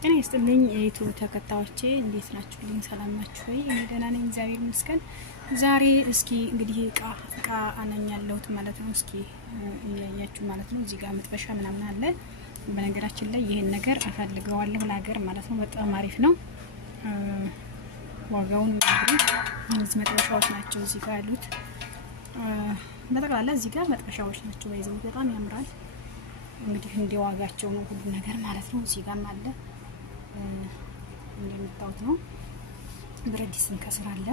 እኔ ይስጥልኝ የዩቲዩብ ተከታዮቼ እንዴት ናችሁልኝ? ሰላም ናችሁ ወይ? እኔ ደህና ነኝ፣ እግዚአብሔር ይመስገን። ዛሬ እስኪ እንግዲህ እቃ አነኝ ያለሁት ማለት ነው። እስኪ እያያችሁ ማለት ነው። እዚህ ጋር መጥበሻ ምናምን አለ። በነገራችን ላይ ይሄን ነገር እፈልገዋለሁ ለሀገር ማለት ነው። በጣም አሪፍ ነው። ዋጋውን እንግዲህ እነዚህ መጥበሻዎች ናቸው እዚህ ጋር ያሉት። በጠቅላላ እዚህ ጋር መጥበሻዎች ናቸው። ወይዘው በጣም ያምራል። እንግዲህ እንደ ዋጋቸው ነው ሁሉ ነገር ማለት ነው። እዚህ ጋርም አለ እንደምታዩት ነው። ብረት ድስትም ከስር አለ።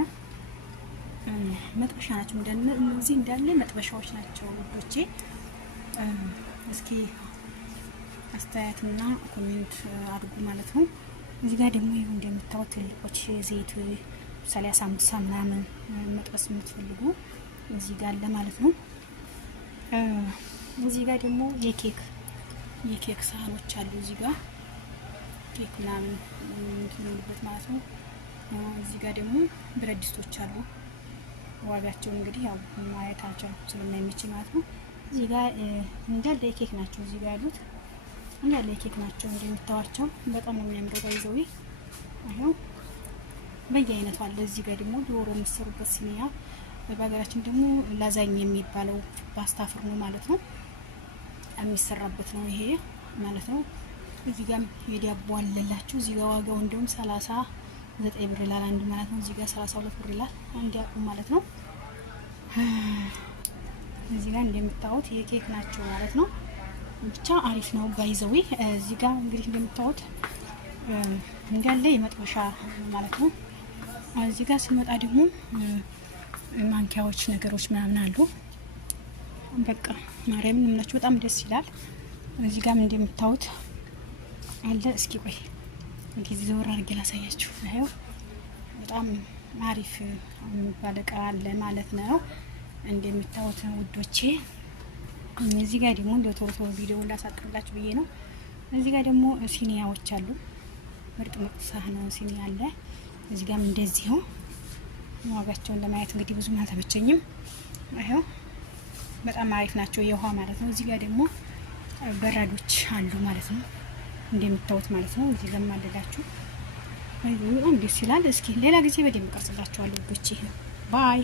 መጥበሻ ናቸው እነዚህ እንዳለ መጥበሻዎች ናቸው ውዶቼ። እስኪ አስተያየትና ኮሜንት አድርጉ ማለት ነው። እዚህ ጋር ደግሞ ይሁን እንደምታዩት ትልቆች ዘይት ምሳሌ ሳምቡሳ ምናምን መጥበስ የምትፈልጉ እዚህ ጋር አለ ማለት ነው። እዚህ ጋር ደግሞ የኬክ ሳህኖች አሉ። እዚህ ጋር ኬክ ምናምን እንትንልበት ማለት ነው። እዚህ ጋር ደግሞ ብረት ድስቶች አሉ። ዋጋቸው እንግዲህ ያው ማየታቸው ስለማይመች ማለት ነው። እዚህ ጋር እንዳለ የኬክ ናቸው። እዚህ ጋር ያሉት እንዳለ የኬክ ናቸው። እንደምታዋቸው በጣም ነው የሚያምረው። ባይዘው አይው በየአይነቱ አለ። እዚህ ጋር ደግሞ ዶሮ የሚሰሩበት ሲኒያ፣ በሀገራችን ደግሞ ላዛኝ የሚባለው ፓስታ ፍርኖ ማለት ነው የሚሰራበት ነው ይሄ ማለት ነው። እዚህ ጋር የዳቦ አለላችሁ። እዚህ ጋር ዋጋው እንደውም 39 ብር ይላል አንድ ማለት ነው። እዚህ ጋር 32 ብር ይላል አንድ ያቁ ማለት ነው። እዚህ ጋር እንደምታዩት የኬክ ናቸው ማለት ነው። ብቻ አሪፍ ነው ባይዘው። እዚህ ጋር እንግዲህ እንደምታዩት እንዳለ የመጥበሻ ማለት ነው። እዚህ ጋር ስንመጣ ደግሞ ማንኪያዎች ነገሮች ምናምን አሉ። በቃ ማርያም ምናችሁ በጣም ደስ ይላል። እዚህ ጋር እንደምታዩት አለ። እስኪ ቆይ እንግዲህ ዘወር አድርጌ ላሳያችሁ። አይው በጣም አሪፍ የሚባል እቃ አለ ማለት ነው እንደምታዩት ውዶቼ። እዚህ ጋር ደግሞ እንደ ቶሎ ቪዲዮ ላሳጥርላችሁ ብዬ ነው። እዚህ ጋር ደግሞ ሲኒያዎች አሉ። ምርጥ ሳህን ሲኒ አለ። እዚህ ጋርም እንደዚሁ ዋጋቸውን ለማየት እንግዲህ ብዙም አልተመቸኝም። አይው በጣም አሪፍ ናቸው የውሃ ማለት ነው። እዚህ ጋር ደግሞ በራዶች አሉ ማለት ነው እንደምታዩት ማለት ነው። እዚህ ጋር ማለላችሁ በጣም ደስ ይላል። እስኪ ሌላ ጊዜ በደንብ ቀርጽላችኋለሁ ውዶቼ። ባይ